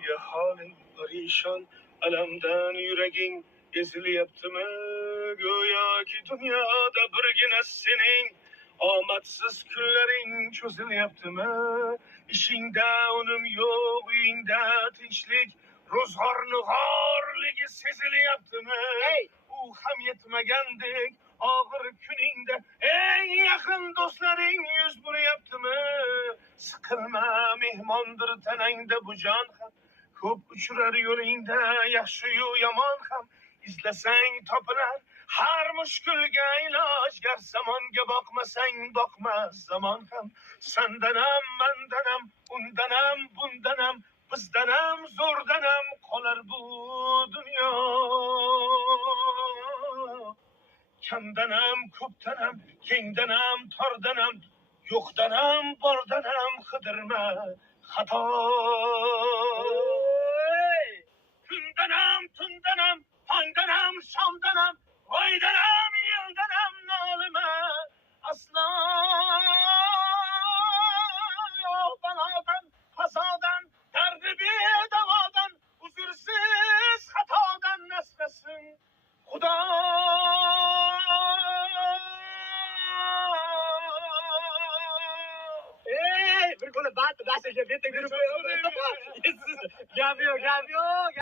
nega holing parishon, alamdan yuraging ezilyaptimi? Go'yoki dunyoda birgina sening omadsiz kunlaring cho'zilyaptimi? Ishingda unum yo'q, uyingda tinchlik, ro'zg'orni g'orligi sezilyaptimi? U ham yetmagandek og'ir kuningda eng yaqin do'stlaring yuz buryaptimi? Siqilma, mehmondir tanangda bu jon ham, ko'p uchrar yo'lingda yaxshi-yu yomon ham, izlasang topilar har mushkulga iloj, gar zamonga boqmasang boqmas zamon ham. Sandanam, mandanam, undanam, bundanam, bizdanam, zo'rdanam qolar bu dunyo. Kamdanam, ko'pdanam, kengdanam, tordanam, yo'qdanam, bordanam qidirma xato. Kundanam, tundanam, tongdanam, shomdanam, oydanam, yildanam nolima aslo. Balodan, qazodan, dardi bedavodan, uzrsiz xatodan asrasin Xudo. Bir kuni band dastga bitta guruh. Gap yo'q.